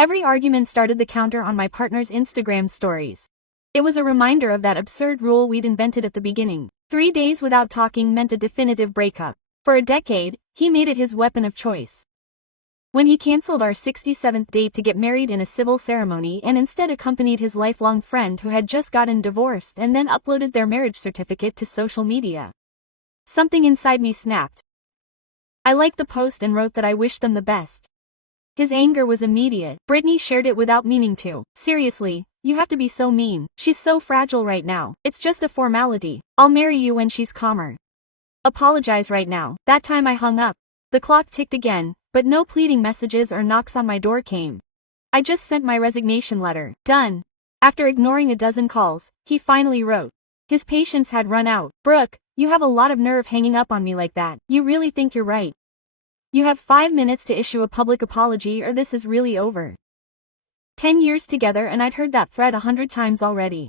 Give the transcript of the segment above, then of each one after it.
Every argument started the counter on my partner's Instagram stories. It was a reminder of that absurd rule we'd invented at the beginning. 3 days without talking meant a definitive breakup. For a decade, he made it his weapon of choice. When he canceled our 67th date to get married in a civil ceremony and instead accompanied his lifelong friend who had just gotten divorced and then uploaded their marriage certificate to social media. Something inside me snapped. I liked the post and wrote that I wished them the best. His anger was immediate. Brittany shared it without meaning to. Seriously, you have to be so mean. She's so fragile right now. It's just a formality. I'll marry you when she's calmer. Apologize right now. That time I hung up. The clock ticked again, but no pleading messages or knocks on my door came. I just sent my resignation letter. Done. After ignoring a dozen calls, he finally wrote. His patience had run out. Brooke, you have a lot of nerve hanging up on me like that. You really think you're right? You have 5 minutes to issue a public apology or this is really over. 10 years together and I'd heard that thread 100 times already.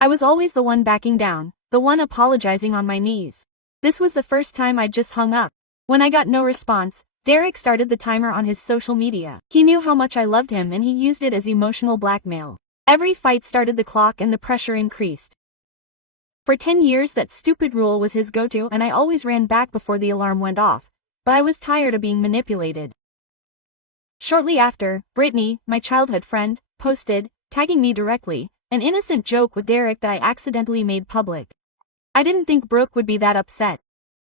I was always the one backing down, the one apologizing on my knees. This was the first time I'd just hung up. When I got no response, Derek started the timer on his social media. He knew how much I loved him and he used it as emotional blackmail. Every fight started the clock and the pressure increased. For 10 years that stupid rule was his go-to and I always ran back before the alarm went off, but I was tired of being manipulated. Shortly after, Brittany, my childhood friend, posted, tagging me directly, an innocent joke with Derek that I accidentally made public. I didn't think Brooke would be that upset.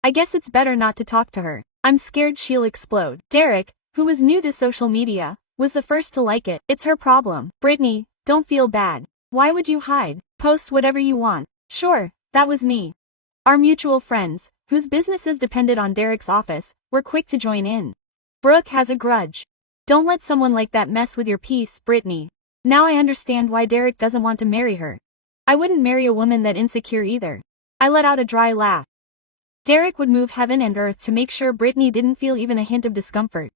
I guess it's better not to talk to her. I'm scared she'll explode. Derek, who was new to social media, was the first to like it. It's her problem. Brittany, don't feel bad. Why would you hide? Post whatever you want. Sure, that was me. Our mutual friends, whose businesses depended on Derek's office, were quick to join in. Brooke has a grudge. Don't let someone like that mess with your peace, Brittany. Now I understand why Derek doesn't want to marry her. I wouldn't marry a woman that insecure either. I let out a dry laugh. Derek would move heaven and earth to make sure Brittany didn't feel even a hint of discomfort.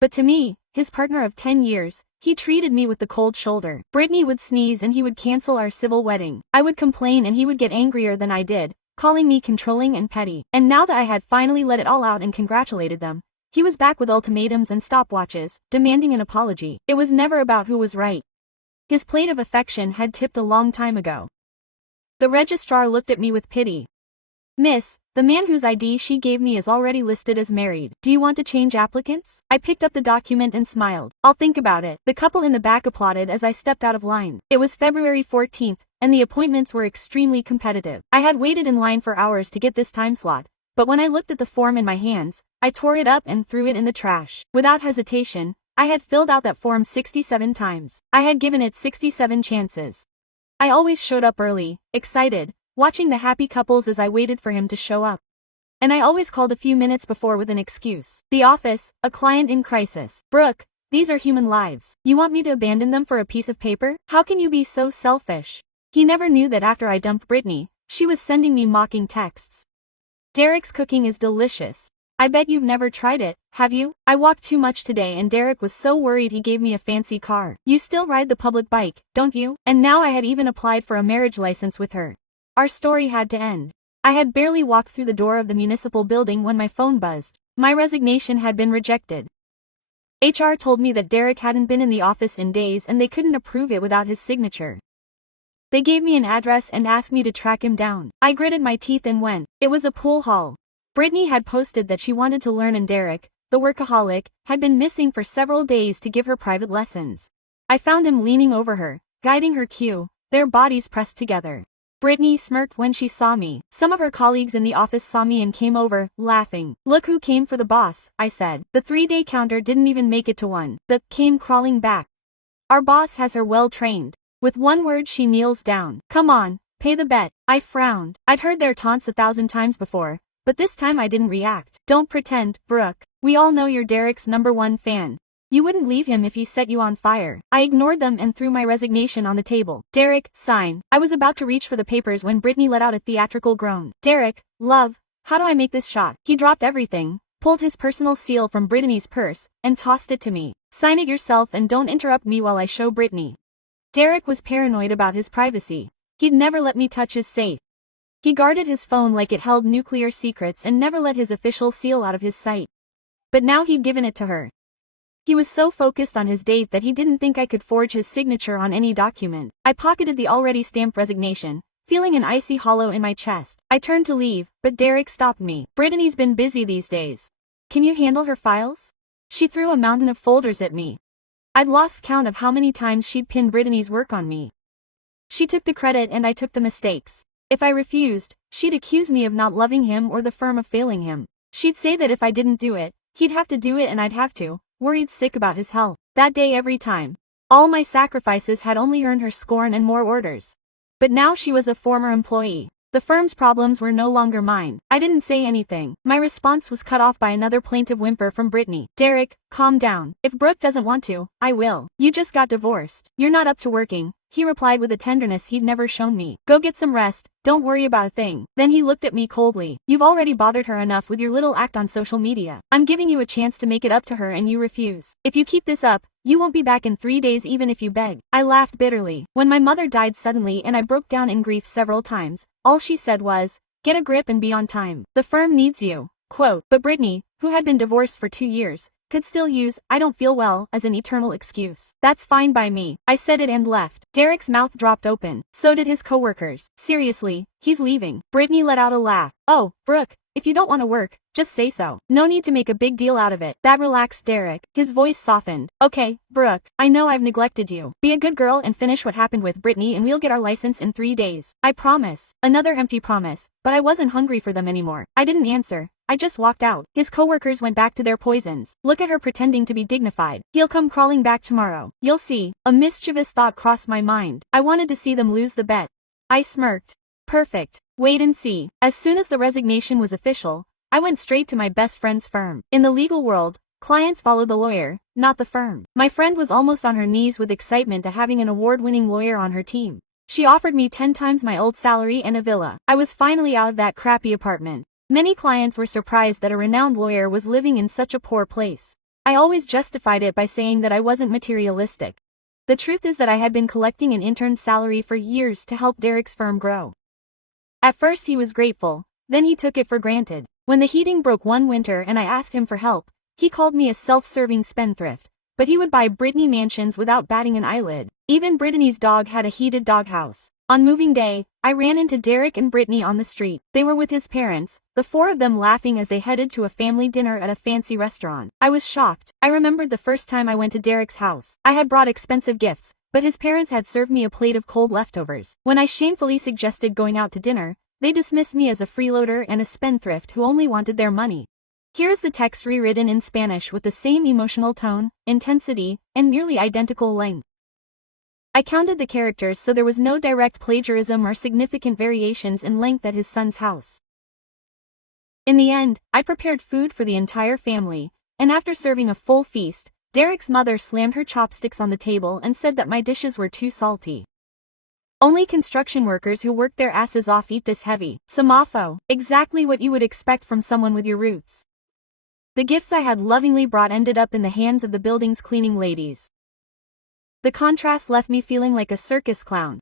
But to me, his partner of 10 years, he treated me with the cold shoulder. Brittany would sneeze and he would cancel our civil wedding. I would complain and he would get angrier than I did, calling me controlling and petty. And now that I had finally let it all out and congratulated them, he was back with ultimatums and stopwatches, demanding an apology. It was never about who was right. His plate of affection had tipped a long time ago. The registrar looked at me with pity. Miss, the man whose ID she gave me is already listed as married. Do you want to change applicants? I picked up the document and smiled. I'll think about it. The couple in the back applauded as I stepped out of line. It was February 14th, and the appointments were extremely competitive. I had waited in line for hours to get this time slot, but when I looked at the form in my hands, I tore it up and threw it in the trash. Without hesitation, I had filled out that form 67 times. I had given it 67 chances. I always showed up early, excited, watching the happy couples as I waited for him to show up. And I always called a few minutes before with an excuse. The office, a client in crisis. Brooke, these are human lives. You want me to abandon them for a piece of paper? How can you be so selfish? He never knew that after I dumped Brittany, she was sending me mocking texts. Derek's cooking is delicious. I bet you've never tried it, have you? I walked too much today and Derek was so worried he gave me a fancy car. You still ride the public bike, don't you? And now I had even applied for a marriage license with her. Our story had to end. I had barely walked through the door of the municipal building when my phone buzzed. My resignation had been rejected. HR told me that Derek hadn't been in the office in days and they couldn't approve it without his signature. They gave me an address and asked me to track him down. I gritted my teeth and went. It was a pool hall. Brittany had posted that she wanted to learn and Derek, the workaholic, had been missing for several days to give her private lessons. I found him leaning over her, guiding her cue, their bodies pressed together. Brittany smirked when she saw me. Some of her colleagues in the office saw me and came over, laughing. Look who came for the boss, I said. The 3-day counter didn't even make it to 1. The came crawling back. Our boss has her well trained. With one word she kneels down. Come on, pay the bet. I frowned. I'd heard their taunts 1,000 times before, but this time I didn't react. Don't pretend, Brooke. We all know you're Derek's #1 fan. You wouldn't leave him if he set you on fire. I ignored them and threw my resignation on the table. Derek, sign. I was about to reach for the papers when Brittany let out a theatrical groan. Derek, love, how do I make this shot? He dropped everything, pulled his personal seal from Brittany's purse, and tossed it to me. Sign it yourself and don't interrupt me while I show Brittany. Derek was paranoid about his privacy. He'd never let me touch his safe. He guarded his phone like it held nuclear secrets and never let his official seal out of his sight. But now he'd given it to her. He was so focused on his date that he didn't think I could forge his signature on any document. I pocketed the already stamped resignation, feeling an icy hollow in my chest. I turned to leave, but Derek stopped me. Brittany's been busy these days. Can you handle her files? She threw a mountain of folders at me. I'd lost count of how many times she'd pinned Brittany's work on me. She took the credit and I took the mistakes. If I refused, she'd accuse me of not loving him or the firm of failing him. She'd say that if I didn't do it, he'd have to do it and I'd have to, worried sick about his health. That day every time. All my sacrifices had only earned her scorn and more orders. But now she was a former employee. The firm's problems were no longer mine. I didn't say anything. My response was cut off by another plaintive whimper from Brittany. Derek, calm down. If Brooke doesn't want to, I will. You just got divorced. You're not up to working, he replied with a tenderness he'd never shown me. Go get some rest, don't worry about a thing. Then he looked at me coldly. You've already bothered her enough with your little act on social media. I'm giving you a chance to make it up to her and you refuse. If you keep this up, you won't be back in 3 days even if you beg. I laughed bitterly. When my mother died suddenly and I broke down in grief several times, all she said was, get a grip and be on time. The firm needs you. Quote, but Brittany, who had been divorced for 2 years, could still use, I don't feel well, as an eternal excuse. That's fine by me. I said it and left. Derek's mouth dropped open. So did his coworkers. Seriously, he's leaving. Brittany let out a laugh. Oh, Brooke, if you don't want to work, just say so. No need to make a big deal out of it. That relaxed Derek. His voice softened. Okay, Brooke, I know I've neglected you. Be a good girl and finish what happened with Brittany and we'll get our license in 3 days. I promise. Another empty promise, but I wasn't hungry for them anymore. I didn't answer. I just walked out. His coworkers went back to their poisons. Look at her pretending to be dignified. He'll come crawling back tomorrow. You'll see. A mischievous thought crossed my mind. I wanted to see them lose the bet. I smirked. Perfect. Wait and see. As soon as the resignation was official, I went straight to my best friend's firm. In the legal world, clients follow the lawyer, not the firm. My friend was almost on her knees with excitement at having an award-winning lawyer on her team. She offered me 10 times my old salary and a villa. I was finally out of that crappy apartment. Many clients were surprised that a renowned lawyer was living in such a poor place. I always justified it by saying that I wasn't materialistic. The truth is that I had been collecting an intern's salary for years to help Derek's firm grow. At first he was grateful, then he took it for granted. When the heating broke one winter and I asked him for help, he called me a self-serving spendthrift, but he would buy Brittany mansions without batting an eyelid. Even Brittany's dog had a heated doghouse. On moving day, I ran into Derek and Brittany on the street. They were with his parents, the 4 of them laughing as they headed to a family dinner at a fancy restaurant. I was shocked. I remembered the first time I went to Derek's house. I had brought expensive gifts, but his parents had served me a plate of cold leftovers. When I shamefully suggested going out to dinner, they dismissed me as a freeloader and a spendthrift who only wanted their money. Here's the text rewritten in Spanish with the same emotional tone, intensity, and nearly identical length. I counted the characters so there was no direct plagiarism or significant variations in length at his son's house. In the end, I prepared food for the entire family, and after serving a full feast, Derek's mother slammed her chopsticks on the table and said that my dishes were too salty. Only construction workers who work their asses off eat this heavy. Samafo, exactly what you would expect from someone with your roots. The gifts I had lovingly brought ended up in the hands of the building's cleaning ladies. The contrast left me feeling like a circus clown.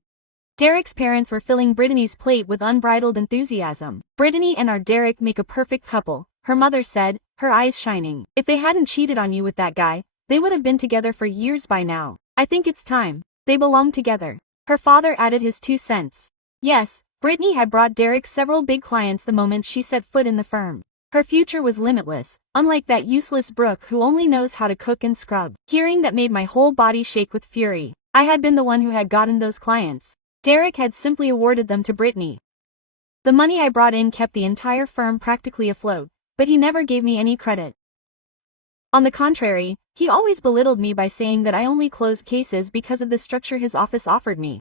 Derek's parents were filling Brittany's plate with unbridled enthusiasm. Brittany and our Derek make a perfect couple, her mother said, her eyes shining. If they hadn't cheated on you with that guy, they would have been together for years by now. I think it's time. They belong together. Her father added his 2 cents. Yes, Brittany had brought Derek several big clients the moment she set foot in the firm. Her future was limitless, unlike that useless Brooke who only knows how to cook and scrub. Hearing that made my whole body shake with fury. I had been the one who had gotten those clients. Derek had simply awarded them to Brittany. The money I brought in kept the entire firm practically afloat, but he never gave me any credit. On the contrary, he always belittled me by saying that I only closed cases because of the structure his office offered me.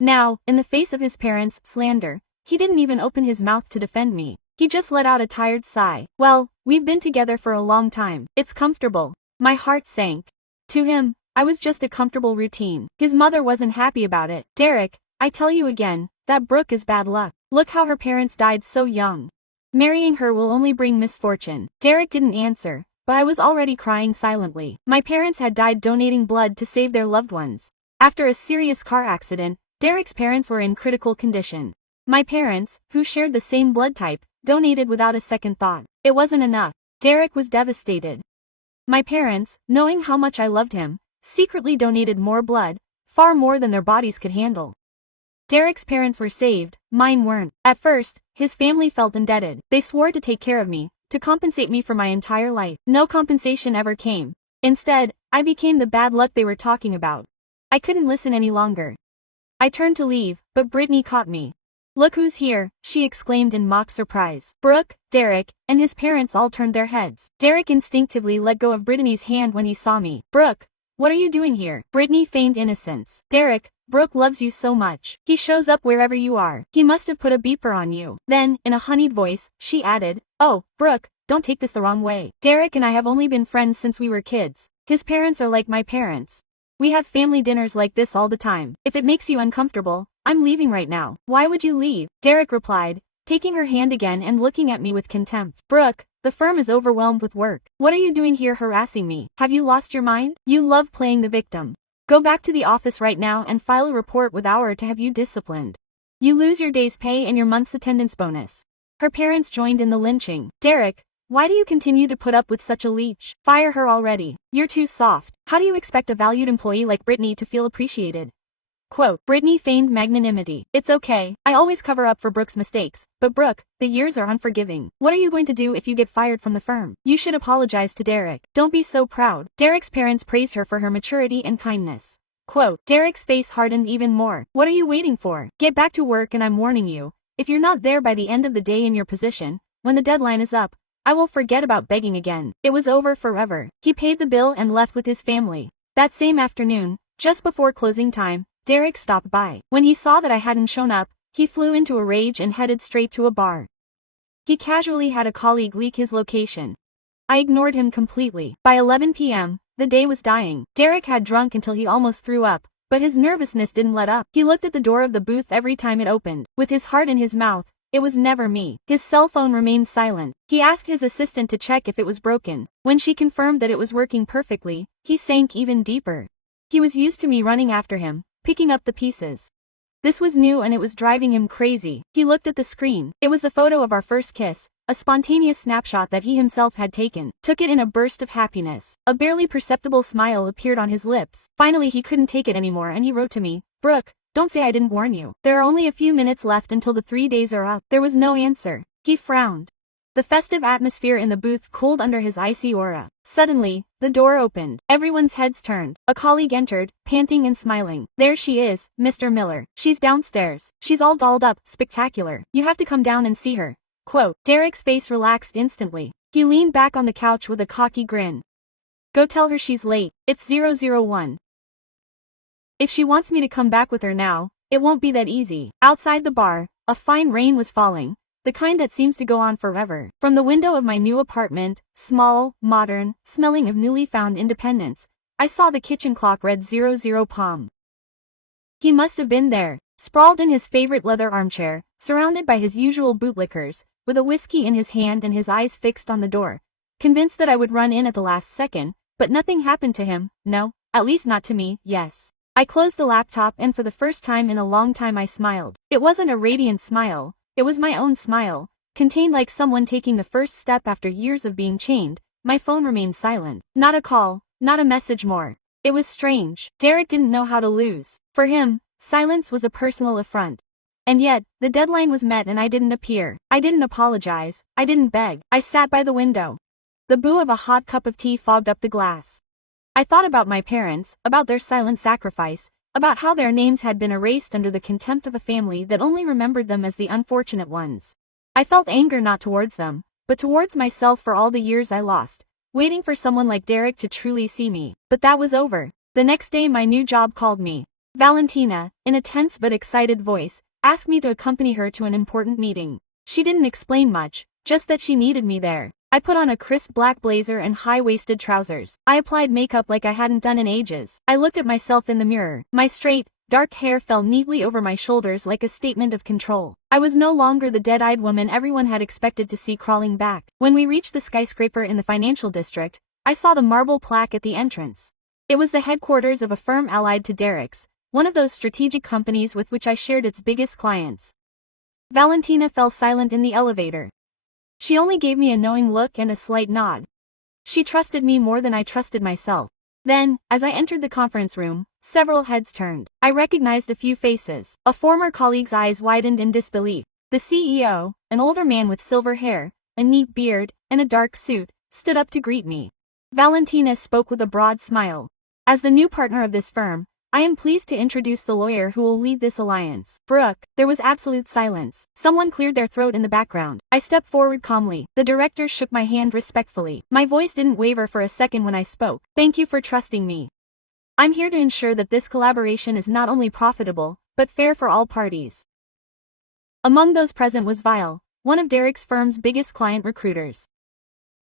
Now, in the face of his parents' slander, he didn't even open his mouth to defend me. He just let out a tired sigh. Well, we've been together for a long time. It's comfortable. My heart sank. To him, I was just a comfortable routine. His mother wasn't happy about it. Derek, I tell you again, that Brooke is bad luck. Look how her parents died so young. Marrying her will only bring misfortune. Derek didn't answer, but I was already crying silently. My parents had died donating blood to save their loved ones. After a serious car accident, Derek's parents were in critical condition. My parents, who shared the same blood type, donated without a second thought. It wasn't enough. Derek was devastated. My parents, knowing how much I loved him, secretly donated more blood, far more than their bodies could handle. Derek's parents were saved, mine weren't. At first, his family felt indebted. They swore to take care of me, to compensate me for my entire life. No compensation ever came. Instead, I became the bad luck they were talking about. I couldn't listen any longer. I turned to leave, but Brittany caught me. "Look who's here," she exclaimed in mock surprise. Brooke, Derek, and his parents all turned their heads. Derek instinctively let go of Brittany's hand when he saw me. "Brooke, what are you doing here?" Brittany feigned innocence. "Derek, Brooke loves you so much. He shows up wherever you are. He must have put a beeper on you." Then, in a honeyed voice, she added, "Oh, Brooke, don't take this the wrong way. Derek and I have only been friends since we were kids. His parents are like my parents. We have family dinners like this all the time. If it makes you uncomfortable, I'm leaving right now." "Why would you leave?" Derek replied, taking her hand again and looking at me with contempt. "Brooke, the firm is overwhelmed with work. What are you doing here harassing me? Have you lost your mind? You love playing the victim. Go back to the office right now and file a report with our to have you disciplined. You lose your day's pay and your month's attendance bonus." Her parents joined in the lynching. "Derek, why do you continue to put up with such a leech? Fire her already. You're too soft. How do you expect a valued employee like Brittany to feel appreciated?" Quote, Brittany feigned magnanimity. "It's okay, I always cover up for Brooke's mistakes, but Brooke, the years are unforgiving. What are you going to do if you get fired from the firm? You should apologize to Derek. Don't be so proud." Derek's parents praised her for her maturity and kindness. Quote, Derek's face hardened even more. "What are you waiting for? Get back to work, and I'm warning you, if you're not there by the end of the day in your position, when the deadline is up, I will forget about begging again." It was over forever. He paid the bill and left with his family. That same afternoon, just before closing time, Derek stopped by. When he saw that I hadn't shown up, he flew into a rage and headed straight to a bar. He casually had a colleague leak his location. I ignored him completely. By 11 p.m., the day was dying. Derek had drunk until he almost threw up, but his nervousness didn't let up. He looked at the door of the booth every time it opened. With his heart in his mouth, it was never me. His cell phone remained silent. He asked his assistant to check if it was broken. When she confirmed that it was working perfectly, he sank even deeper. He was used to me running after him, picking up the pieces. This was new and it was driving him crazy. He looked at the screen. It was the photo of our first kiss, a spontaneous snapshot that he himself had taken. Took it in a burst of happiness. A barely perceptible smile appeared on his lips. Finally he couldn't take it anymore and he wrote to me, "Brooke, don't say I didn't warn you. There are only a few minutes left until the 3 days are up." There was no answer. He frowned. The festive atmosphere in the booth cooled under his icy aura. Suddenly, the door opened. Everyone's heads turned. A colleague entered, panting and smiling. "There she is, Mr. Miller. She's downstairs. She's all dolled up, spectacular. You have to come down and see her." Quote, Derek's face relaxed instantly. He leaned back on the couch with a cocky grin. "Go tell her she's late. It's 001. If she wants me to come back with her now, it won't be that easy." Outside the bar, a fine rain was falling. The kind that seems to go on forever. From the window of my new apartment, small, modern, smelling of newly found independence, I saw the kitchen clock read 00 Palm. He must have been there, sprawled in his favorite leather armchair, surrounded by his usual bootlickers, with a whiskey in his hand and his eyes fixed on the door, convinced that I would run in at the last second, but nothing happened to him. No, at least not to me. Yes. I closed the laptop and for the first time in a long time I smiled. It wasn't a radiant smile. It was my own smile, contained like someone taking the first step after years of being chained. My phone remained silent. Not a call, not a message more. It was strange. Derek didn't know how to lose. For him, silence was a personal affront. And yet, the deadline was met and I didn't appear. I didn't apologize. I didn't beg. I sat by the window. The boo of a hot cup of tea fogged up the glass. I thought about my parents, about their silent sacrifice, about how their names had been erased under the contempt of a family that only remembered them as the unfortunate ones. I felt anger not towards them, but towards myself for all the years I lost, waiting for someone like Derek to truly see me. But that was over. The next day my new job called me. Valentina, in a tense but excited voice, asked me to accompany her to an important meeting. She didn't explain much, just that she needed me there. I put on a crisp black blazer and high-waisted trousers. I applied makeup like I hadn't done in ages. I looked at myself in the mirror. My straight, dark hair fell neatly over my shoulders like a statement of control. I was no longer the dead-eyed woman everyone had expected to see crawling back. When we reached the skyscraper in the financial district, I saw the marble plaque at the entrance. It was the headquarters of a firm allied to Derek's, one of those strategic companies with which I shared its biggest clients. Valentina fell silent in the elevator. She only gave me a knowing look and a slight nod. She trusted me more than I trusted myself. Then, as I entered the conference room, several heads turned. I recognized a few faces. A former colleague's eyes widened in disbelief. The CEO, an older man with silver hair, a neat beard, and a dark suit, stood up to greet me. Valentina spoke with a broad smile. As the new partner of this firm, I am pleased to introduce the lawyer who will lead this alliance. Brooke. There was absolute silence. Someone cleared their throat in the background. I stepped forward calmly. The director shook my hand respectfully. My voice didn't waver for a second when I spoke. Thank you for trusting me. I'm here to ensure that this collaboration is not only profitable, but fair for all parties. Among those present was Vile, one of Derek's firm's biggest client recruiters.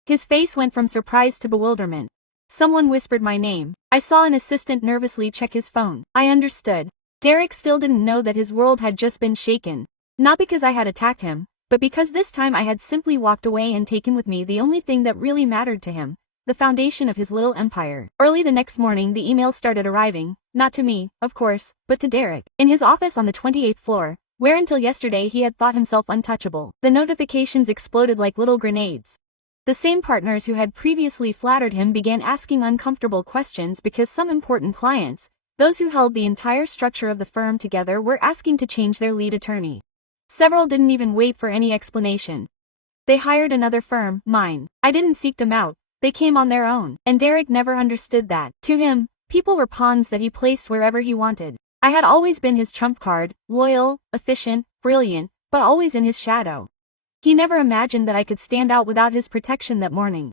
His face went from surprise to bewilderment. Someone whispered my name. I saw an assistant nervously check his phone. I understood. Derek still didn't know that his world had just been shaken. Not because I had attacked him, but because this time I had simply walked away and taken with me the only thing that really mattered to him, the foundation of his little empire. Early the next morning the emails started arriving, not to me, of course, but to Derek. In his office on the 28th floor, where until yesterday he had thought himself untouchable, the notifications exploded like little grenades. The same partners who had previously flattered him began asking uncomfortable questions because some important clients, those who held the entire structure of the firm together, were asking to change their lead attorney. Several didn't even wait for any explanation. They hired another firm, mine. I didn't seek them out, they came on their own, and Derek never understood that. To him, people were pawns that he placed wherever he wanted. I had always been his trump card, loyal, efficient, brilliant, but always in his shadow. He never imagined that I could stand out without his protection that morning.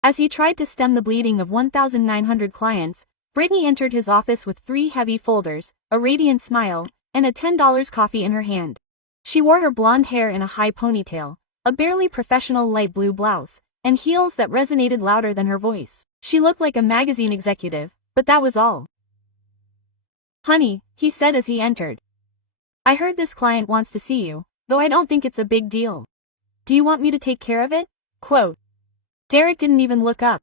As he tried to stem the bleeding of 1,900 clients, Brittany entered his office with 3 heavy folders, a radiant smile, and a $10 coffee in her hand. She wore her blonde hair in a high ponytail, a barely professional light blue blouse, and heels that resonated louder than her voice. She looked like a magazine executive, but that was all. "Honey," he said as he entered. "I heard this client wants to see you, though I don't think it's a big deal. Do you want me to take care of it?" Quote. Derek didn't even look up.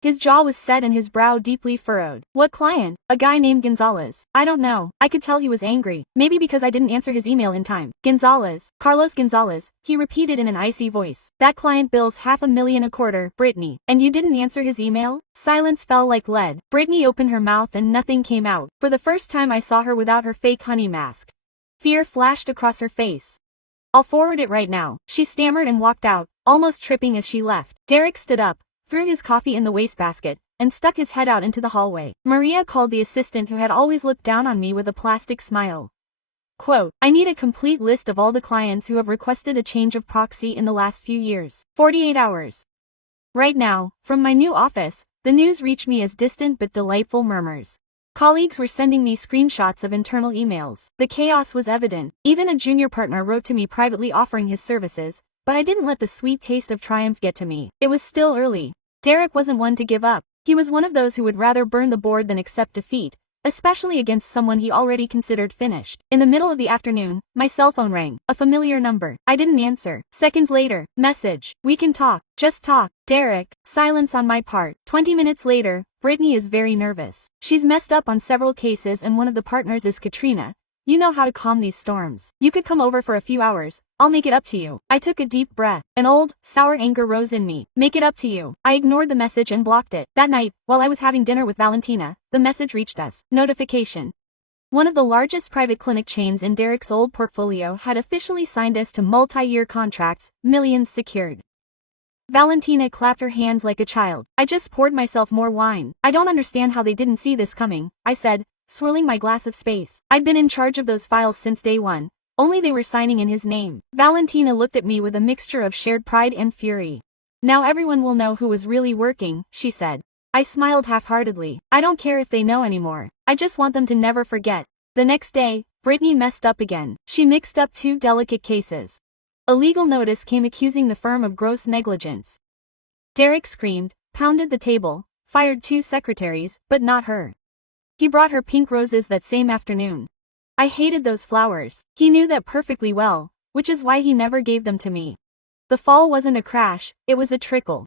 His jaw was set and his brow deeply furrowed. "What client?" "A guy named Gonzalez." "I don't know." I could tell he was angry, maybe because I didn't answer his email in time. "Gonzalez. Carlos Gonzalez," he repeated in an icy voice. "That client bills $500,000 a quarter, Brittany. And you didn't answer his email?" Silence fell like lead. Brittany opened her mouth and nothing came out. For the first time I saw her without her fake honey mask. Fear flashed across her face. "I'll forward it right now," she stammered and walked out, almost tripping as she left. Derek stood up, threw his coffee in the wastebasket, and stuck his head out into the hallway. Maria called the assistant who had always looked down on me with a plastic smile. Quote, "I need a complete list of all the clients who have requested a change of proxy in the last few years. 48 hours. Right now, from my new office, the news reached me as distant but delightful murmurs. Colleagues were sending me screenshots of internal emails. The chaos was evident. Even a junior partner wrote to me privately offering his services, but I didn't let the sweet taste of triumph get to me. It was still early. Derek wasn't one to give up. He was one of those who would rather burn the board than accept defeat, especially against someone he already considered finished. In the middle of the afternoon, my cell phone rang, a familiar number. I didn't answer. Seconds later, message, "We can talk, just talk." Derek, silence on my part. 20 minutes later, Brittany is very nervous. She's messed up on several cases and one of the partners is Katrina. "You know how to calm these storms. You could come over for a few hours, I'll make it up to you." I took a deep breath. An old, sour anger rose in me. "Make it up to you." I ignored the message and blocked it. That night, while I was having dinner with Valentina, the message reached us. Notification. One of the largest private clinic chains in Derek's old portfolio had officially signed us to multi-year contracts, millions secured. Valentina clapped her hands like a child. I just poured myself more wine. "I don't understand how they didn't see this coming," I said, swirling my glass of space. I'd been in charge of those files since day one, only they were signing in his name. Valentina looked at me with a mixture of shared pride and fury. "Now everyone will know who was really working," she said. I smiled half-heartedly. "I don't care if they know anymore. I just want them to never forget." The next day, Brittany messed up again. She mixed up 2 delicate cases. A legal notice came accusing the firm of gross negligence. Derek screamed, pounded the table, fired 2 secretaries, but not her. He brought her pink roses that same afternoon. I hated those flowers. He knew that perfectly well, which is why he never gave them to me. The fall wasn't a crash, it was a trickle.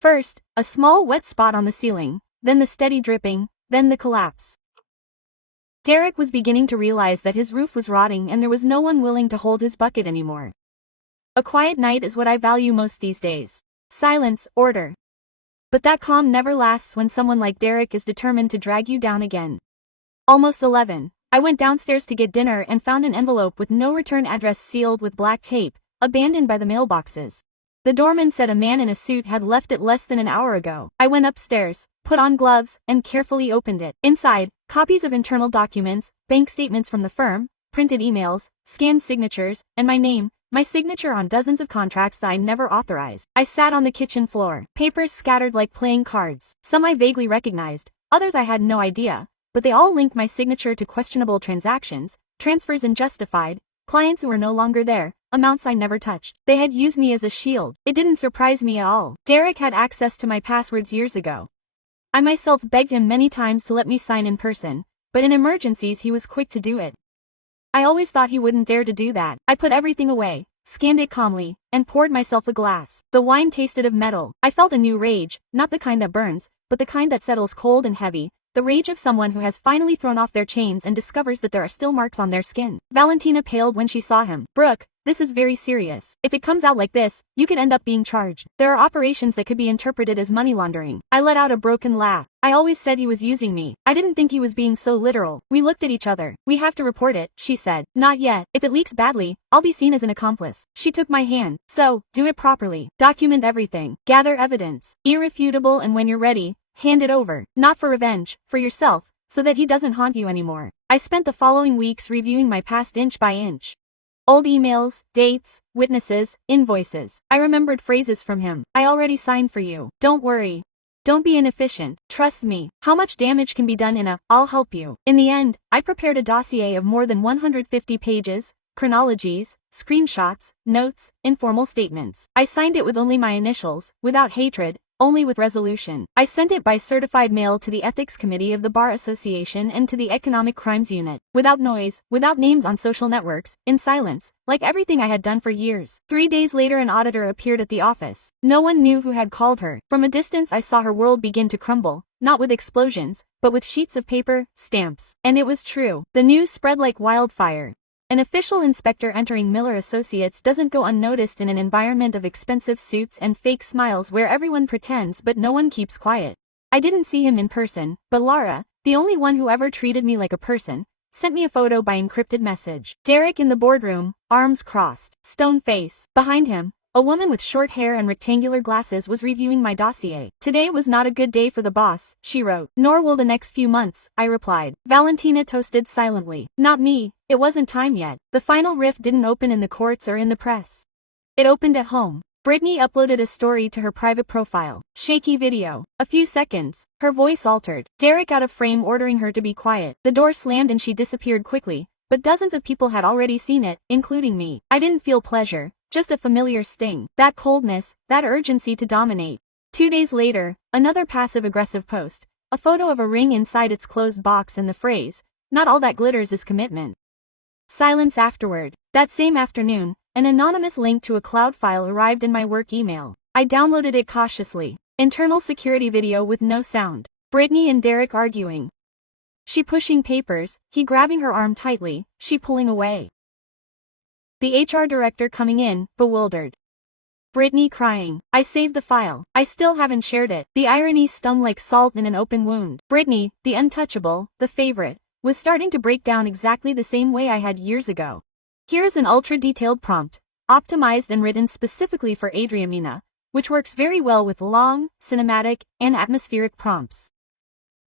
First, a small wet spot on the ceiling, then the steady dripping, then the collapse. Derek was beginning to realize that his roof was rotting and there was no one willing to hold his bucket anymore. A quiet night is what I value most these days. Silence, order. But that calm never lasts when someone like Derek is determined to drag you down again. Almost 11. I went downstairs to get dinner and found an envelope with no return address sealed with black tape, abandoned by the mailboxes. The doorman said a man in a suit had left it less than an hour ago. I went upstairs, put on gloves, and carefully opened it. Inside, copies of internal documents, bank statements from the firm, printed emails, scanned signatures, and my name, my signature on dozens of contracts that I never authorized. I sat on the kitchen floor, papers scattered like playing cards. Some I vaguely recognized, others I had no idea, but they all linked my signature to questionable transactions, transfers unjustified, clients who were no longer there, amounts I never touched. They had used me as a shield. It didn't surprise me at all. Derek had access to my passwords years ago. I myself begged him many times to let me sign in person, but in emergencies he was quick to do it. I always thought he wouldn't dare to do that. I put everything away, scanned it calmly, and poured myself a glass. The wine tasted of metal. I felt a new rage, not the kind that burns, but the kind that settles cold and heavy. The rage of someone who has finally thrown off their chains and discovers that there are still marks on their skin. Valentina paled when she saw him. Brooke, this is very serious. If it comes out like this, you could end up being charged. There are operations that could be interpreted as money laundering. I let out a broken laugh. I always said he was using me. I didn't think he was being so literal. We looked at each other. We have to report it, she said. Not yet. If it leaks badly, I'll be seen as an accomplice. She took my hand. So, do it properly. Document everything. Gather evidence. Irrefutable, and when you're ready, hand it over. Not for revenge, for yourself, so that he doesn't haunt you anymore. I spent the following weeks reviewing my past inch by inch. Old emails, dates, witnesses, invoices. I remembered phrases from him. I already signed for you. Don't worry. Don't be inefficient. Trust me. How much damage can be done in a, I'll help you. In the end, I prepared a dossier of more than 150 pages, chronologies, screenshots, notes, informal statements. I signed it with only my initials, without hatred, only with resolution. I sent it by certified mail to the Ethics Committee of the Bar Association and to the Economic Crimes Unit. Without noise, without names on social networks, in silence, like everything I had done for years. 3 days later an auditor appeared at the office. No one knew who had called her. From a distance I saw her world begin to crumble, not with explosions, but with sheets of paper, stamps. And it was true. The news spread like wildfire. An official inspector entering Miller Associates doesn't go unnoticed in an environment of expensive suits and fake smiles where everyone pretends but no one keeps quiet. I didn't see him in person, but Laura, the only one who ever treated me like a person, sent me a photo by encrypted message. Derek in the boardroom, arms crossed, stone face. Behind him, a woman with short hair and rectangular glasses was reviewing my dossier. Today was not a good day for the boss, she wrote. Nor will the next few months, I replied. Valentina toasted silently. Not me, it wasn't time yet. The final rift didn't open in the courts or in the press. It opened at home. Brittany uploaded a story to her private profile. Shaky video. A few seconds. Her voice altered. Derek out of frame ordering her to be quiet. The door slammed and she disappeared quickly, but dozens of people had already seen it, including me. I didn't feel pleasure. Just a familiar sting. That coldness, that urgency to dominate. 2 days later, another passive-aggressive post. A photo of a ring inside its closed box and the phrase, "Not all that glitters is commitment." Silence afterward. That same afternoon, an anonymous link to a cloud file arrived in my work email. I downloaded it cautiously. Internal security video with no sound. Brittany and Derek arguing. She pushing papers, he grabbing her arm tightly, she pulling away. The HR director coming in, bewildered. Brittany crying. I saved the file. I still haven't shared it. The irony stung like salt in an open wound. Brittany, the untouchable, the favorite, was starting to break down exactly the same way I had years ago. Here's an ultra-detailed prompt, optimized and written specifically for Adriamina, which works very well with long, cinematic, and atmospheric prompts.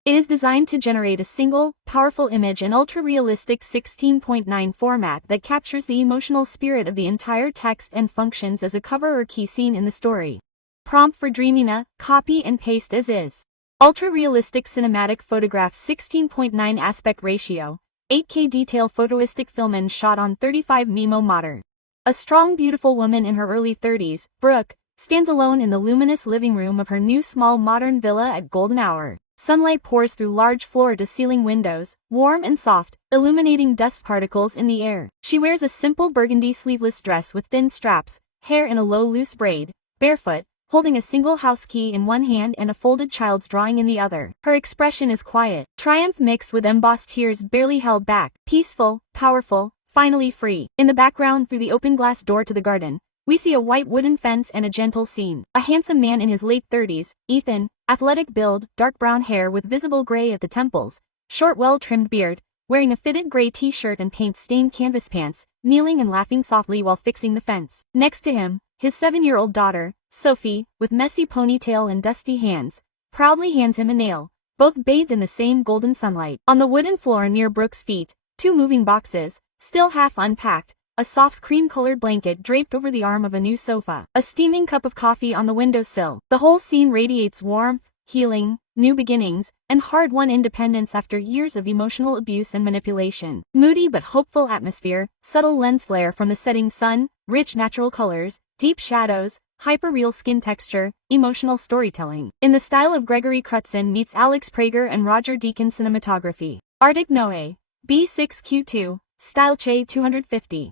It is designed to generate a single, powerful image in ultra-realistic 16:9 format that captures the emotional spirit of the entire text and functions as a cover or key scene in the story. Prompt for Dreamina, copy and paste as is. Ultra-realistic cinematic photograph 16:9 aspect ratio, 8K detail photoistic film shot on 35 mm Mater. A strong beautiful woman in her early 30s, Brooke, stands alone in the luminous living room of her new small modern villa at golden hour. Sunlight pours through large floor-to-ceiling windows, warm and soft, illuminating dust particles in the air. She wears a simple burgundy sleeveless dress with thin straps, hair in a low loose braid, barefoot, holding a single house key in one hand and a folded child's drawing in the other. Her expression is quiet, triumph mixed with embossed tears barely held back, peaceful, powerful, finally free. In the background through the open glass door to the garden, We see a white wooden fence and a gentle scene. A handsome man in his late 30s, Ethan, athletic build, dark brown hair with visible gray at the temples, short well-trimmed beard, wearing a fitted gray t-shirt and paint-stained canvas pants, kneeling and laughing softly while fixing the fence. Next to him, his 7-year-old daughter, Sophie, with messy ponytail and dusty hands, proudly hands him a nail, both bathed in the same golden sunlight. On the wooden floor near Brooke's feet, 2 moving boxes, still half unpacked, a soft cream-colored blanket draped over the arm of a new sofa, a steaming cup of coffee on the windowsill. The whole scene radiates warmth, healing, new beginnings, and hard-won independence after years of emotional abuse and manipulation. Moody but hopeful atmosphere, subtle lens flare from the setting sun, rich natural colors, deep shadows, hyper-real skin texture, emotional storytelling. In the style of Gregory Crutzen meets Alex Prager and Roger Deakins cinematography. Arctic Noe. B6Q2, Style Che 250.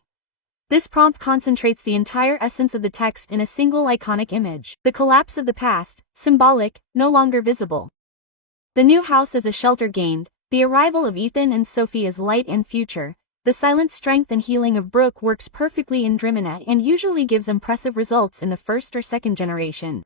This prompt concentrates the entire essence of the text in a single iconic image. The collapse of the past, symbolic, no longer visible. The new house as a shelter gained, the arrival of Ethan and Sophie as light and future. The silent strength and healing of Brooke works perfectly in Drimina and usually gives impressive results in the first or second generation.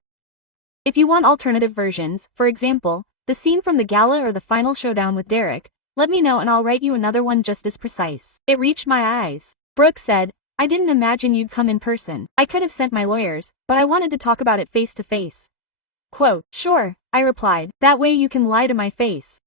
If you want alternative versions, for example, the scene from the gala or the final showdown with Derek, let me know and I'll write you another one just as precise. It reached my eyes. Brooke said, I didn't imagine you'd come in person. I could have sent my lawyers, but I wanted to talk about it face to face. Quote, sure, I replied, that way you can lie to my face.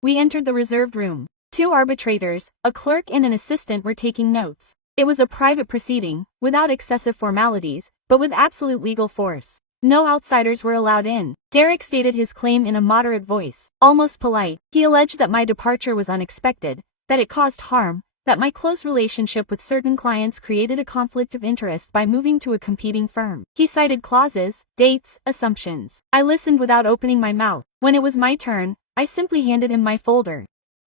We entered the reserved room. 2 arbitrators, a clerk and an assistant were taking notes. It was a private proceeding, without excessive formalities, but with absolute legal force. No outsiders were allowed in. Derek stated his claim in a moderate voice, almost polite. He alleged that my departure was unexpected, that it caused harm, that my close relationship with certain clients created a conflict of interest by moving to a competing firm. He cited clauses, dates, assumptions. I listened without opening my mouth. When it was my turn, I simply handed him my folder.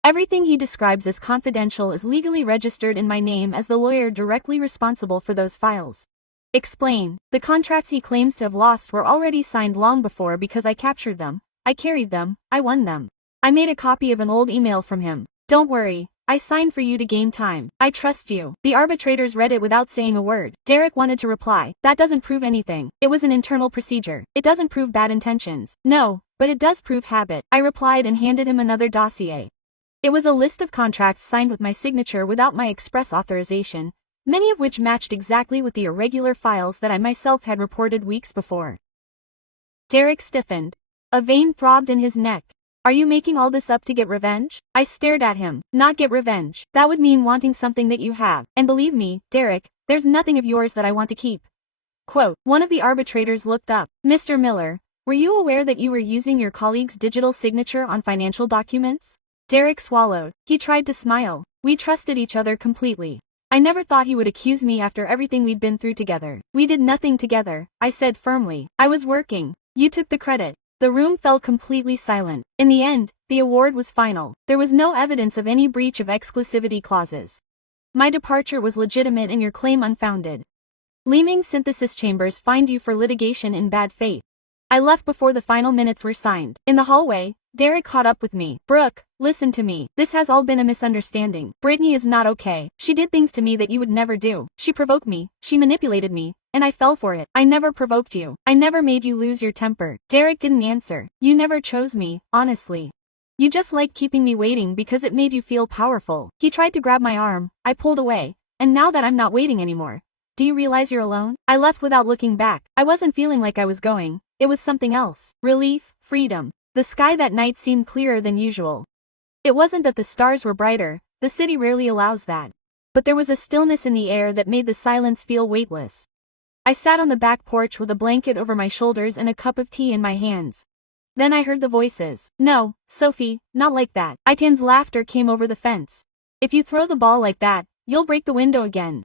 Everything he describes as confidential is legally registered in my name as the lawyer directly responsible for those files. Explain. The contracts he claims to have lost were already signed long before because I captured them, I carried them, I won them. I made a copy of an old email from him. Don't worry. I signed for you to gain time. I trust you. The arbitrators read it without saying a word. Derek wanted to reply. That doesn't prove anything. It was an internal procedure. It doesn't prove bad intentions. No, but it does prove habit. I replied and handed him another dossier. It was a list of contracts signed with my signature without my express authorization, many of which matched exactly with the irregular files that I myself had reported weeks before. Derek stiffened. A vein throbbed in his neck. Are you making all this up to get revenge? I stared at him. Not get revenge. That would mean wanting something that you have. And believe me, Derek, there's nothing of yours that I want to keep. Quote, one of the arbitrators looked up. Mr. Miller, were you aware that you were using your colleague's digital signature on financial documents? Derek swallowed. He tried to smile. We trusted each other completely. I never thought he would accuse me after everything we'd been through together. We did nothing together, I said firmly. I was working. You took the credit. The room fell completely silent. In the end, the award was final. There was no evidence of any breach of exclusivity clauses. My departure was legitimate and your claim unfounded. Leeming synthesis chambers fined you for litigation in bad faith. I left before the final minutes were signed. In the hallway, Derek caught up with me. Brooke, listen to me. This has all been a misunderstanding. Brittany is not okay. She did things to me that you would never do. She provoked me. She manipulated me. And I fell for it. I never provoked you. I never made you lose your temper. Derek didn't answer. You never chose me, honestly. You just liked keeping me waiting because it made you feel powerful. He tried to grab my arm. I pulled away. And now that I'm not waiting anymore. Do you realize you're alone? I left without looking back. I wasn't feeling like I was going. It was something else. Relief, freedom. The sky that night seemed clearer than usual. It wasn't that the stars were brighter. The city rarely allows that. But there was a stillness in the air that made the silence feel weightless. I sat on the back porch with a blanket over my shoulders and a cup of tea in my hands. Then I heard the voices. No, Sophie, not like that. Itan's laughter came over the fence. If you throw the ball like that, you'll break the window again.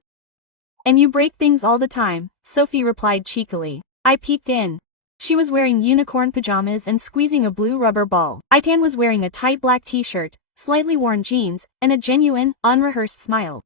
And you break things all the time, Sophie replied cheekily. I peeked in. She was wearing unicorn pajamas and squeezing a blue rubber ball. Itan was wearing a tight black t-shirt, slightly worn jeans, and a genuine, unrehearsed smile.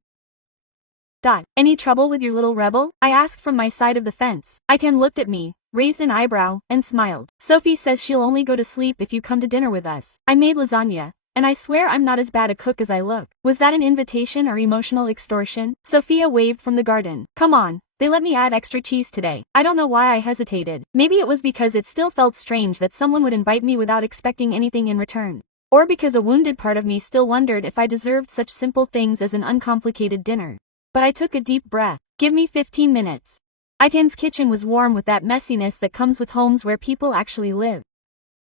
Any trouble with your little rebel? I asked from my side of the fence. Itan looked at me, raised an eyebrow, and smiled. Sophie says she'll only go to sleep if you come to dinner with us. I made lasagna, and I swear I'm not as bad a cook as I look. Was that an invitation or emotional extortion? Sophia waved from the garden. Come on. They let me add extra cheese today. I don't know why I hesitated. Maybe it was because it still felt strange that someone would invite me without expecting anything in return. Or because a wounded part of me still wondered if I deserved such simple things as an uncomplicated dinner. But I took a deep breath. Give me 15 minutes. Aitan's kitchen was warm with that messiness that comes with homes where people actually live.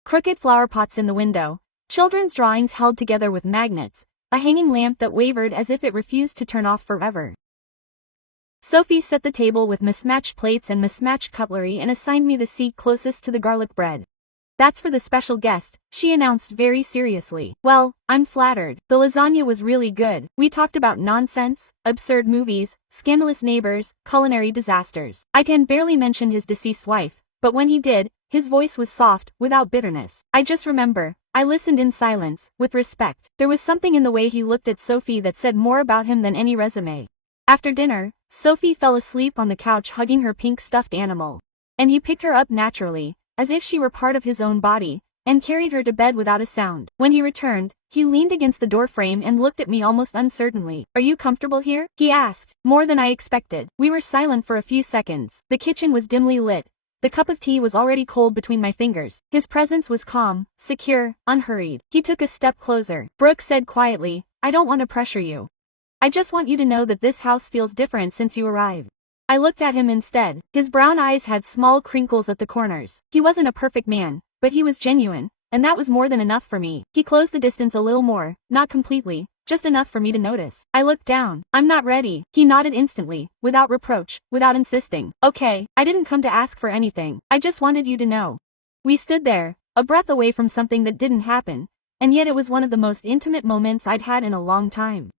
Crooked flower pots in the window, children's drawings held together with magnets, a hanging lamp that wavered as if it refused to turn off forever. Sophie set the table with mismatched plates and mismatched cutlery and assigned me the seat closest to the garlic bread. That's for the special guest, she announced very seriously. Well, I'm flattered. The lasagna was really good. We talked about nonsense, absurd movies, scandalous neighbors, culinary disasters. Aitan barely mentioned his deceased wife, but when he did, his voice was soft, without bitterness. I just remember, I listened in silence, with respect. There was something in the way he looked at Sophie that said more about him than any resume. After dinner, Sophie fell asleep on the couch hugging her pink stuffed animal. And he picked her up naturally, as if she were part of his own body, and carried her to bed without a sound. When he returned, he leaned against the doorframe and looked at me almost uncertainly. Are you comfortable here? He asked. More than I expected. We were silent for a few seconds. The kitchen was dimly lit. The cup of tea was already cold between my fingers. His presence was calm, secure, unhurried. He took a step closer. Brooke said quietly, I don't want to pressure you. I just want you to know that this house feels different since you arrived. I looked at him instead. His brown eyes had small crinkles at the corners. He wasn't a perfect man, but he was genuine, and that was more than enough for me. He closed the distance a little more, not completely, just enough for me to notice. I looked down. I'm not ready. He nodded instantly, without reproach, without insisting. Okay, I didn't come to ask for anything. I just wanted you to know. We stood there, a breath away from something that didn't happen, and yet it was one of the most intimate moments I'd had in a long time.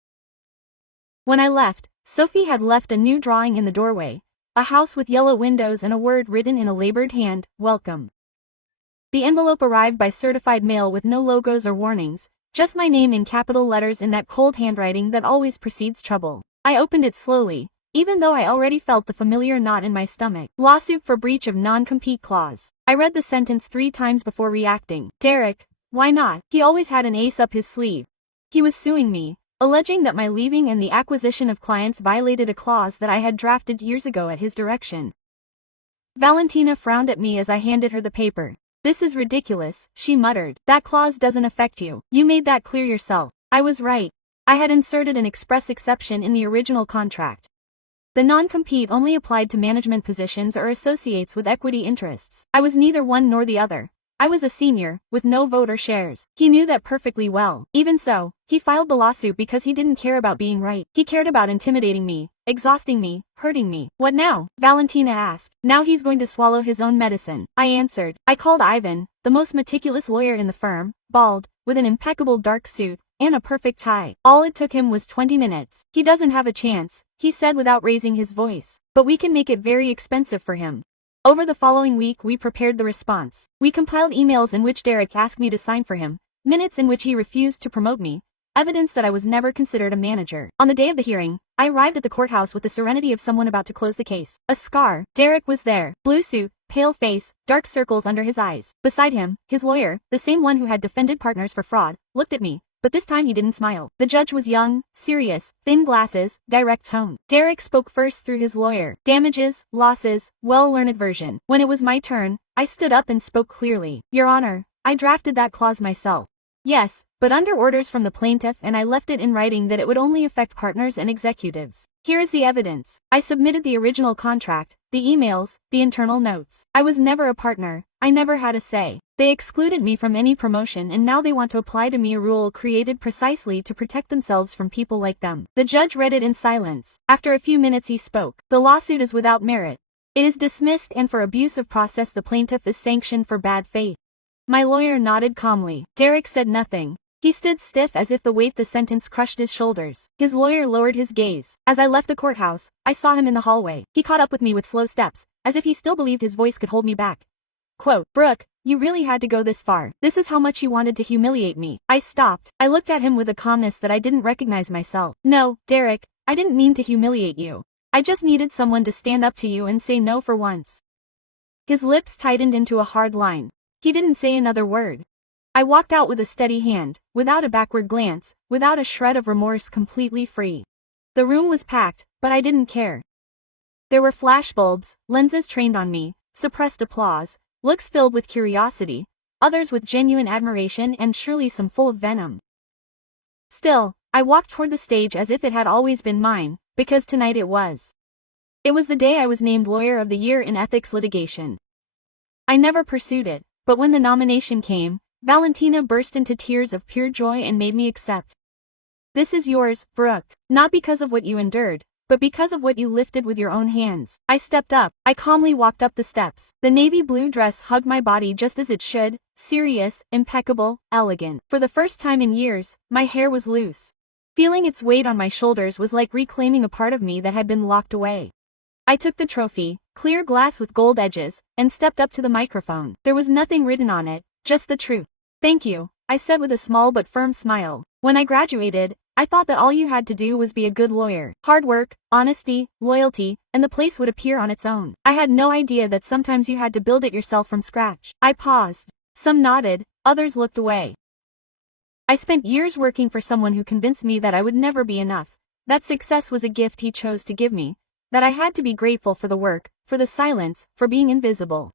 When I left, Sophie had left a new drawing in the doorway, a house with yellow windows and a word written in a labored hand, welcome. The envelope arrived by certified mail with no logos or warnings, just my name in capital letters in that cold handwriting that always precedes trouble. I opened it slowly, even though I already felt the familiar knot in my stomach. Lawsuit for breach of non-compete clause. I read the sentence 3 times before reacting. Derek, why not? He always had an ace up his sleeve. He was suing me, alleging that my leaving and the acquisition of clients violated a clause that I had drafted years ago at his direction. Valentina frowned at me as I handed her the paper. This is ridiculous, she muttered. That clause doesn't affect you. You made that clear yourself. I was right. I had inserted an express exception in the original contract. The non-compete only applied to management positions or associates with equity interests. I was neither one nor the other. I was a senior, with no vote or shares. He knew that perfectly well. Even so, he filed the lawsuit because he didn't care about being right. He cared about intimidating me, exhausting me, hurting me. What now? Valentina asked. Now he's going to swallow his own medicine. I answered. I called Ivan, the most meticulous lawyer in the firm, bald, with an impeccable dark suit, and a perfect tie. All it took him was 20 minutes. He doesn't have a chance, he said without raising his voice. But we can make it very expensive for him. Over the following week we prepared the response. We compiled emails in which Derek asked me to sign for him, minutes in which he refused to promote me, evidence that I was never considered a manager. On the day of the hearing, I arrived at the courthouse with the serenity of someone about to close the case. A scar. Derek was there. Blue suit, pale face, dark circles under his eyes. Beside him, his lawyer, the same one who had defended partners for fraud, looked at me. But this time he didn't smile. The judge was young, serious, thin glasses, direct tone. Derek spoke first through his lawyer. Damages, losses, well-learned version. When it was my turn, I stood up and spoke clearly. Your Honor, I drafted that clause myself. Yes, but under orders from the plaintiff, and I left it in writing that it would only affect partners and executives. Here is the evidence. I submitted the original contract, the emails, the internal notes. I was never a partner. I never had a say. They excluded me from any promotion, and now they want to apply to me a rule created precisely to protect themselves from people like them. The judge read it in silence. After a few minutes he spoke. The lawsuit is without merit. It is dismissed, and for abuse of process the plaintiff is sanctioned for bad faith. My lawyer nodded calmly. Derek said nothing. He stood stiff as if the weight the sentence crushed his shoulders. His lawyer lowered his gaze. As I left the courthouse, I saw him in the hallway. He caught up with me with slow steps, as if he still believed his voice could hold me back. Quote, Brooke, you really had to go this far. This is how much you wanted to humiliate me. I stopped. I looked at him with a calmness that I didn't recognize myself. No, Derek, I didn't mean to humiliate you. I just needed someone to stand up to you and say no for once. His lips tightened into a hard line. He didn't say another word. I walked out with a steady hand, without a backward glance, without a shred of remorse, completely free. The room was packed, but I didn't care. There were flashbulbs, lenses trained on me, suppressed applause, looks filled with curiosity, others with genuine admiration, and surely some full of venom. Still, I walked toward the stage as if it had always been mine, because tonight it was. It was the day I was named Lawyer of the Year in ethics litigation. I never pursued it, but when the nomination came, Valentina burst into tears of pure joy and made me accept. This is yours, Brooke, not because of what you endured, but because of what you lifted with your own hands. I stepped up, I calmly walked up the steps. The navy blue dress hugged my body just as it should, serious, impeccable, elegant. For the first time in years, my hair was loose. Feeling its weight on my shoulders was like reclaiming a part of me that had been locked away. I took the trophy, clear glass with gold edges, and stepped up to the microphone. There was nothing written on it, just the truth. Thank you, I said with a small but firm smile. When I graduated, I thought that all you had to do was be a good lawyer. Hard work, honesty, loyalty, and the place would appear on its own. I had no idea that sometimes you had to build it yourself from scratch. I paused. Some nodded, others looked away. I spent years working for someone who convinced me that I would never be enough, that success was a gift he chose to give me, that I had to be grateful for the work, for the silence, for being invisible.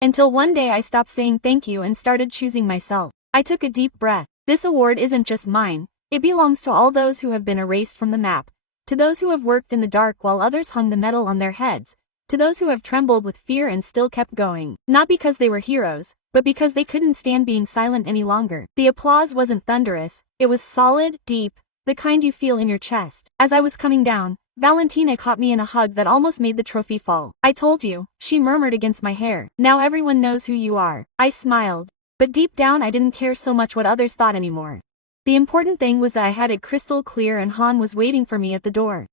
Until one day I stopped saying thank you and started choosing myself. I took a deep breath. This award isn't just mine, it belongs to all those who have been erased from the map, to those who have worked in the dark while others hung the medal on their heads, to those who have trembled with fear and still kept going, not because they were heroes, but because they couldn't stand being silent any longer. The applause wasn't thunderous, it was solid, deep, the kind you feel in your chest. As I was coming down, Valentina caught me in a hug that almost made the trophy fall. I told you, she murmured against my hair. Now everyone knows who you are. I smiled. But deep down I didn't care so much what others thought anymore. The important thing was that I had it crystal clear and Han was waiting for me at the door.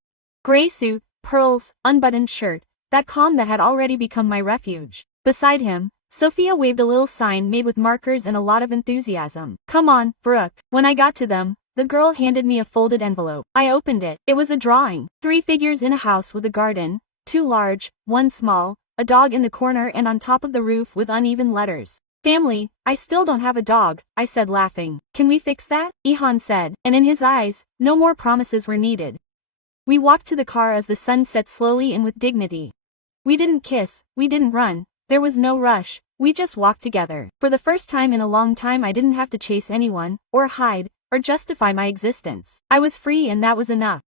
Gray suit, pearls, unbuttoned shirt, that calm that had already become my refuge. Beside him, Sophia waved a little sign made with markers and a lot of enthusiasm. Come on, Brooke. When I got to them, the girl handed me a folded envelope. I opened it. It was a drawing. 3 figures in a house with a garden, 2 large, 1 small, a dog in the corner and on top of the roof with uneven letters. Family, I still don't have a dog, I said laughing. Can we fix that? Ihan said, and in his eyes, no more promises were needed. We walked to the car as the sun set slowly and with dignity. We didn't kiss, we didn't run, there was no rush, we just walked together. For the first time in a long time I didn't have to chase anyone, or hide, or justify my existence. I was free and that was enough.